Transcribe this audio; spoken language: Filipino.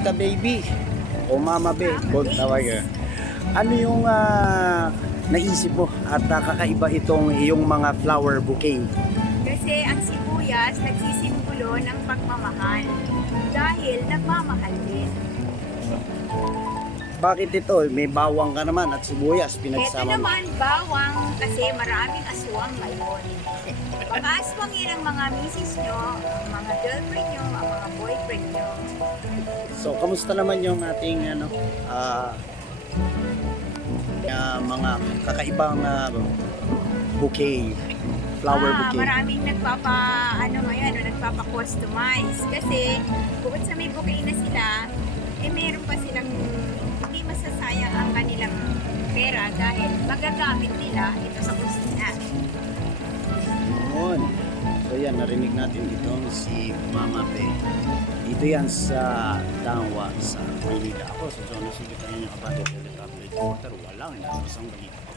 Tita Baby o Mama Be, kung Babes. tawagan. Ano yung ah, naisip mo at ah, kakaiba itong iyong mga flower bouquet? Kasi ang sibuyas nagsisimbolo ng pagmamahal. Dahil nagmamahal din. Bakit ito? May bawang ka naman at sibuyas Ito pinagsama mo. naman bawang kasi maraming aswang ngayon. Baka aswangin ang mga misis nyo, mga girlfriend nyo, So, kamusta naman yung ating ano, ah, ah, mga kakaibang ah, bouquet, flower ah, bouquet? maraming nagpapa, ano ngayon, ano, nagpapa-customize. Kasi bukod sa may bouquet na sila, eh meron pa silang hindi masasayang ang kanilang pera dahil magagamit nila ito sa kusina. Yun. So yan, narinig natin dito si Mama Be. Dito yan sa Dangwa sa Maynila. Ako sa hindi tayo niya kapatid. Teletrap reporter. Walang inasasang balita.